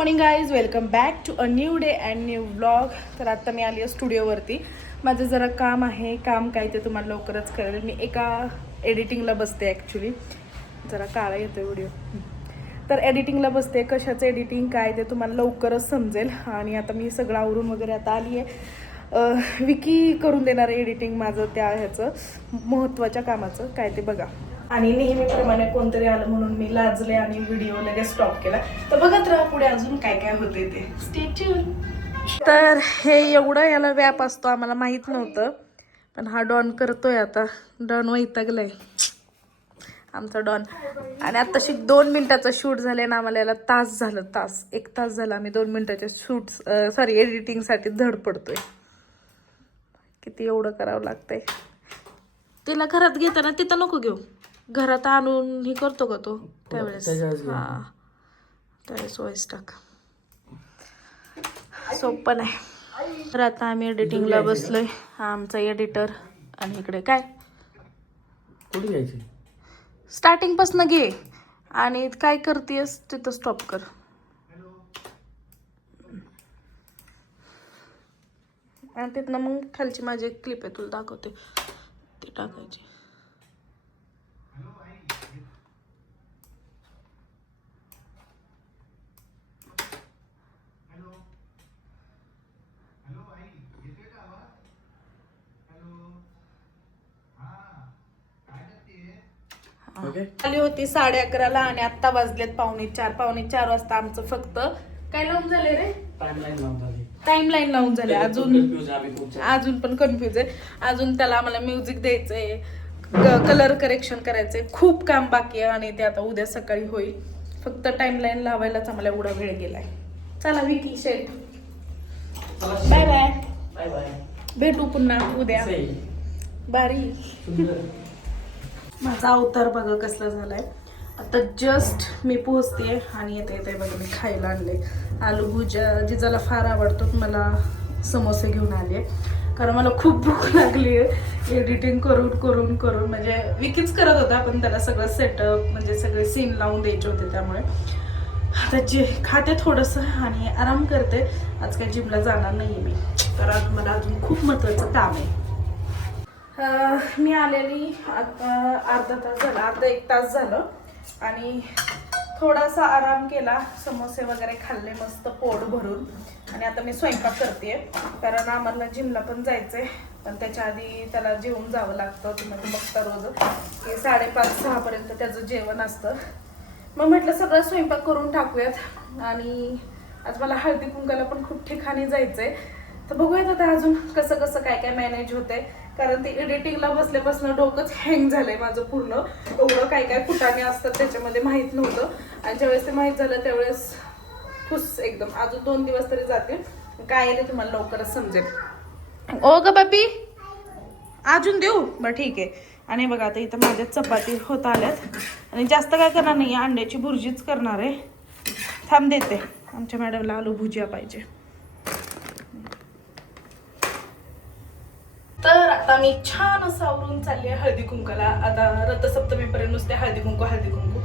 Morning guys welcome back to a new day and new blog तर आत्ता मी आली आहे स्टुडिओवरती माझं जरा काम आहे. काम काय ते तुम्हाला लवकरच कळेल. मी एका एडिटिंगला बसते ॲक्च्युली जरा काळा येतो व्हिडिओ तर एडिटिंगला बसते. कशाचं एडिटिंग काय ते तुम्हाला लवकरच समजेल. आणि आता मी सगळं आवरून वगैरे आता आली आहे. विकी करून देणार आहे एडिटिंग माझं त्या ह्याचं महत्त्वाच्या कामाचं. काय ते बघा. आणि नेहमीप्रमाणे कोणतरी आलं म्हणून मी लाजले आणि व्हिडिओ लगेच स्टॉप केला. तर बघत राहा पुढे अजून काय काय होते ते. स्टेच्यून तर हे एवढं याला व्याप असतो आम्हाला माहीत नव्हतं पण हा डॉन करतोय आता. डॉन वैतागलाय. आमचा डॉन. आणि आत्ताशी दोन मिनिटाचं शूट झालंय ना आम्हाला याला तास झालं तास. एक तास झाला आम्ही दोन मिनिटाच्या शूट सॉरी एडिटिंगसाठी धड पडतोय. किती एवढं करावं लागतंय. तिला घरात घेताना तिथं नको घेऊ. घरात आणून हे करतो का तो? त्यावेळेस. हा. त्यावेळेस वॉइस टाक. सोपं नाही. तर आता आम्ही एडिटिंगला बसलोय. हा आमचा एडिटर आणि इकडे काय? कुठे घ्यायची स्टार्टिंगपासून घे. आणि काय करतेस तिथं स्टॉप कर. आणि तिथनं मग खालची माझी क्लिप आहे तुला दाखवते. ती टाकायची. ओके. आली होती साडे अकराला आणि आत्ता वाजलेत पावणे चार. पावणे चार वाजता आमचं फक्त काय लावून झाले रे? टाइम लाईन लावून झाले अजून अजून पण कन्फ्युज आहे. अजून त्याला आम्हाला म्युझिक द्यायचंय कलर करेक्शन करायचंय. खूप काम बाकी आहे आणि ते आता उद्या सकाळी होईल. फक्त टाइम लाईन लावायलाच आम्हाला एवढा वेळ गेलाय. चला Vicky Shet. Bye bye bye bye भेटू पुन्हा उद्या. बारी. माझा अवतार बघा कसला आहे आता जस्ट मी पोहोचते आणि येते येते बघा मी खायला आणले आलू भुजा जिजाला फार आवडतो मला समोसे घेऊन आले. कारण मला खूप भूक लागली आहे. एडिटिंग करून करून करून. म्हणजे विकीच करत होता पण त्याला सगळं सेटअप म्हणजे सगळे सीन लावून द्यायचे होते त्यामुळे. आता जे खाते थोडंसं आणि आराम करते आज काय जिमला जाणार नाही मी. तर मला अजून खूप महत्त्वाचं काम आहे. मी आलेली आता अर्धा तास झाला अर्धा एक तास झालं. आणि थोडासा आराम केला समोसे वगैरे खाल्ले मस्त पोट भरून. आणि आता मी स्वयंपाक करते कारण आम्हाला जिमला पण जायचंय. पण त्याच्या आधी त्याला जेवून जावं लागतं तुम्ही बघता रोज. की साडेपाच सहापर्यंत त्याचं जेवण असतं. मग म्हटलं सगळं स्वयंपाक करून टाकूयात. आणि आज मला हळदी कुंकाला पण खूप ठिकाणी जायचंय. तर बघूयात आता अजून कसं कसं काय काय मॅनेज होतंय. कारण ते एडिटिंगला बसल्यापासून डोकंच हँग झालंय माझं पूर्ण. एवढं काय काय फुटाणे असतात त्याच्यामध्ये माहीत नव्हतं. आणि ज्यावेळेस ते माहीत झालं त्यावेळेस खुश एकदम. अजून दोन दिवस तरी जातील. काय आहे तुम्हाला लवकरच समजेल. ओ ग बापी! अजून देऊ? बरं ठीक आहे. आणि बघा आता इथं माझ्या चपाती होत आल्यात. आणि जास्त काय करणार नाही अंड्याची भुर्जीच करणार आहे. थांब देते. आमच्या मॅडमला आलू भुजिया पाहिजे तर आता मी छान असं आवरून चालली आहे हळदी कुंकाला. आता रथसप्तमीपर्यंत नुसते हळदी कुंकू हळदी कुंकू.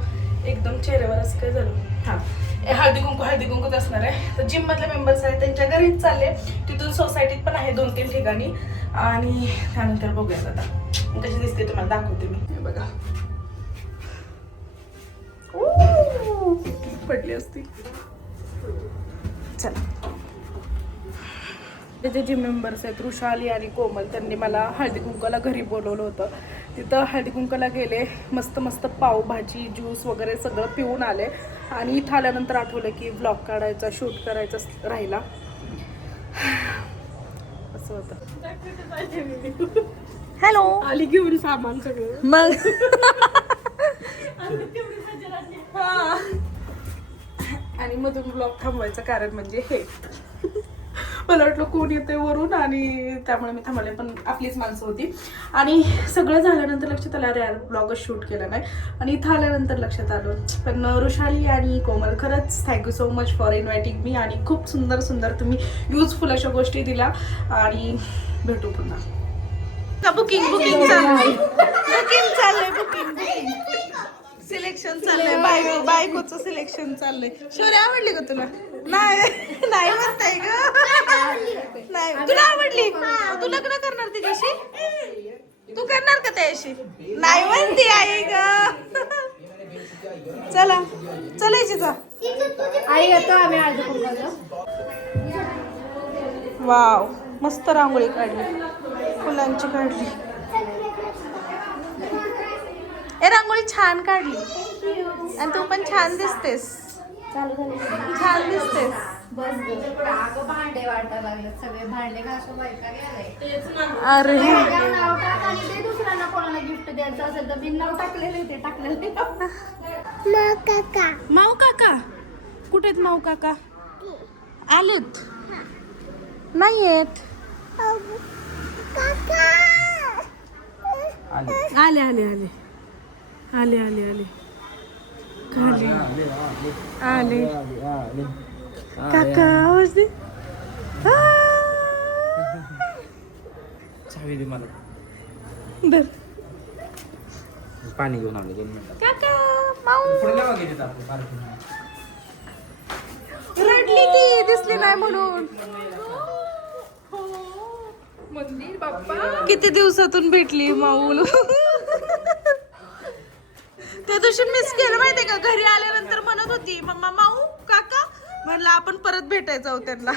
एकदम चेहऱ्यावर असं काय झालं? हां. हे हळदी कुंकू हळदी कुंकूच असणार आहे. तर जिममधले मेंबर्स आहेत त्यांच्या घरीच चालले. तिथून सोसायटीत पण आहे दोन तीन ठिकाणी. आणि त्यानंतर बघूयात आता. कशी दिसते तुम्हाला? दाखवते मी. बघा. पडली असती. चला. त्याचे जे मेंबर्स आहेत वृषाली आणि कोमल त्यांनी मला हळदी कुंकाला घरी बोलवलं होतं. तिथं हळदी कुंकाला गेले मस्त मस्त पावभाजी ज्यूस वगैरे सगळं पिऊन आले. आणि इथं आल्यानंतर आठवलं की ब्लॉग काढायचा शूट करायचा राहिला. असं होतं. हॅलो आली घेऊन सामान सगळं. मग. आणि मधून ब्लॉग थांबवायचं कारण म्हणजे हे. मला वाटलं कोण येते वरून आणि त्यामुळे मी थांबले पण आपलीच माणसं होती. आणि सगळं झाल्यानंतर लक्षात आलं अरे यार ब्लॉगच शूट केला नाही. आणि इथं आल्यानंतर लक्षात आलं. पण रुशाली आणि कोमल खरंच thank you so much for inviting me आणि खूप सुंदर सुंदर तुम्ही युजफुल अशा गोष्टी दिल्या. आणि भेटू पुन्हा. बुकिंग बुकिंग चाललंय बुकिंग चाललंय बुकिंग बुकिंग सिलेक्शन चाललंय बायको बायकोचं सिलेक्शन चाललंय शौर्य आवडली का तुला? नाही नाही म्हणताय ग. नाही. तुला आवडली? तू लग्न करणार तिच्याशी? तू करणार का त्याशी? नाही म्हणती आई ग. चला चलायची जा. आई येतो आम्ही आज. वाव मस्त रांगोळी काढली. फुलांची काढली. ए रांगोळी छान काढली. आणि तू पण छान दिसतेस. चालू झाले. छान दिसतेस बस अगं भांडे वाटायला लागले सगळे भांडे घासून बायका गेलाय अरे. नाव टाक आणि ते दुसऱ्यांना कोणाला गिफ्ट द्यायचं असेल तर. मी नाव टाकलेलं आहे ते टाकलेलं आहे. माऊ काका. कुठे आहेत माऊ काका? आलेत. नाही येत. आले आले आले. आले आले आले. आले. काका आवाज दे. आ. चावी दे मला. धर. पाणी घेऊन आलो दोन काका माऊ. रडली की दिसली नाही म्हणून. किती दिवसातून भेटली माऊल त्या दिवशी मिस केलं माहितीये का? घरी आल्यानंतर म्हणत होती मम्मा माऊ काका. म्हणलं आपण परत भेटायचं आहोत त्यांना.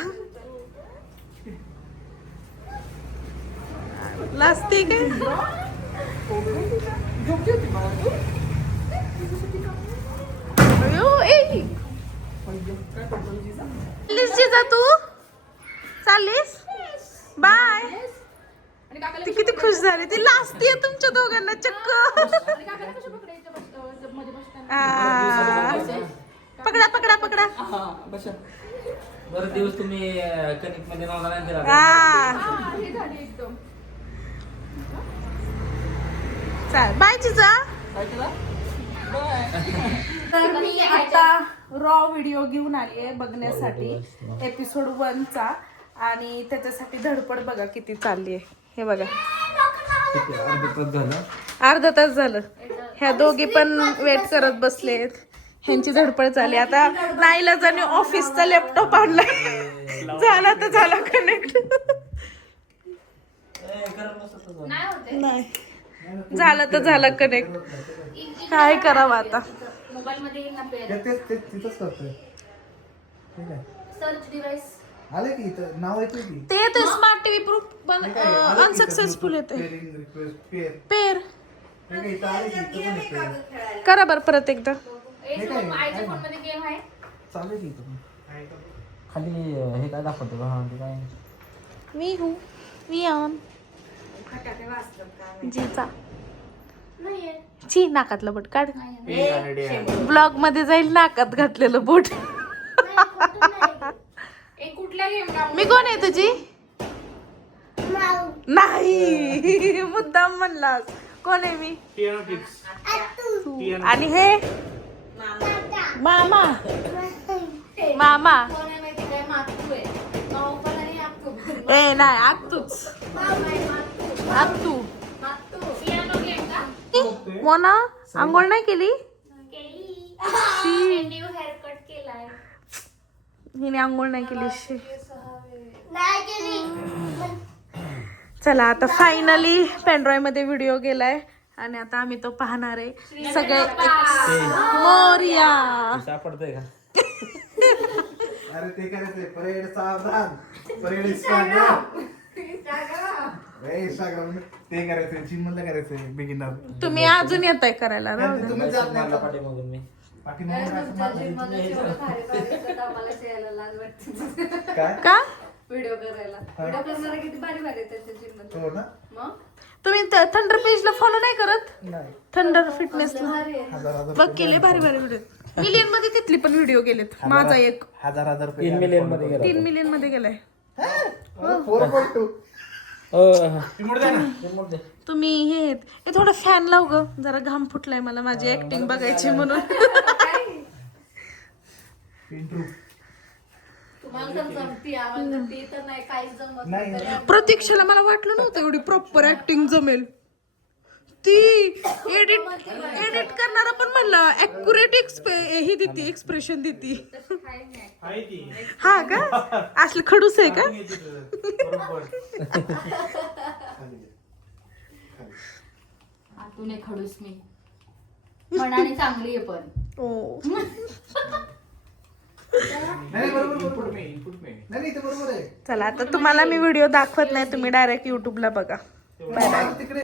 लाजते काय? चाललीस जिजा तू? चाललीस? बाय ती किती खुश झाली. ती लाजतीये तुमच्या दोघांना चक्क. पकडा पकडा पकडा. बसा बरं दिवस तुम्ही कनिकमध्ये नव्हता नाही दिला आ. चाल बाय जिजा तर मी आता रॉ व्हिडिओ घेऊन आली आहे बघण्यासाठी एपिसोड वनचा आणि त्याच्यासाठी धडपड बघा किती चालली आहे. हे बघा. किती? अर्ध तास झालं. अर्धा तास झालं. ह्या दोघी पण वेट करत बसलेत. ह्यांची धडपड चालली आता नाईला जाणे ऑफिसचा लॅपटॉप आणलाय झाला तर झाला कनेक्ट नाही. झालं तर झालं कनेक्ट काय करावं आता. ते- ते- ते- तिथंच करतोय. ठीक आहे. सर्च डिव्हाइस आले की इथं? नाव येते की? ते येते स्मार्ट टीव्ही प्रूफ अनसक्सेसफुल येते. पेर इथं इथं पण. करा बरं परत एकदा. आईच्या फोनमध्ये गेम आहे. चालू आहे की इथं पण. खाली हे काय दाखवतो हा ते काय मी हू मी ऑन जीचा. नाहीये. ची नाकातलं बोट काढ. ब्लॉगमध्ये जाईल नाकात घातलेलं बोट. एक कुठल्या गेम डाउनलोड मी कोण आहे तुझी? नाही मुद्दाम म्हणलास. कोण आहे मी? तू. आणि हे? मामा. मामा. ए नाही आग तूच नाव नाही, मातू. आग तू मातू. पियानो गेम का? मोना आंघोळ नाही केली? केली. न्यू हेअर कट केलाय. हिने आंघोळ नाही केली शी. नाही केली. चला आता फायनली पेनड्रॉयमध्ये व्हिडिओ गेलाय. आणि आता आम्ही तो पाहणार आहे. सगळे मोरिया. सापडतंय का? अरे ते करायचंय परेड सावधान. परेड इंस्टाग्राम ते करायचंय जिम मधलं करायचंय बिगिनर तुम्ही अजून येत आहे करायला राहू द्या. तुम्ही जात नाही का? पाठीमागून मी. पाठीमागून असं. काय? का? व्हिडिओ करायला. व्हिडिओ करणारा किती भारी भारी आहे त्याच्या जिममध्ये. हो ना? मग? तुम्ही थंडर पेजला फॉलो नाही करत? नाही. थंडर फिटनेसला भारी आहे हजार हजार बघ केले भारी भारी व्हिडिओ मिलियनमध्ये तिथली पण व्हिडिओ गेलेत. माझा एक. हजार हजार रुपये तीन मिलियनमध्ये गेला. तीन मिलियनमध्ये गेलाय. फोर पॉईंट टू रिमोट दे तुम्ही हे आहेत. हे थोडं फॅन लाव ग. जरा घाम फुटलाय मला. माझी ऍक्टिंग बघायची म्हणून. तुम्हाला तर जमती आम्हाला तर ती तर नाही काहीच जमत नाही. नाही. प्रतीक्षेला मला वाटलं नव्हतं एवढी प्रॉपर ऍक्टिंग जमेल. ती एडिट एडिट करणारा पण म्हणलं ऍक्युरेट ही देते एक्सप्रेशन देते. आहे ती. हा का? असलं खडूस आहे का. आतून एक खडूस मी. मनाने चांगली आहे पण. ओ नाही बरोबर इनपुट बरोबर में इनपुट में नाही नाही ते बरोबर आहे. चला आता तुम्हाला मी व्हिडिओ दाखवत नाही तुम्ही डायरेक्ट युट्यूबला बघा. तिकडे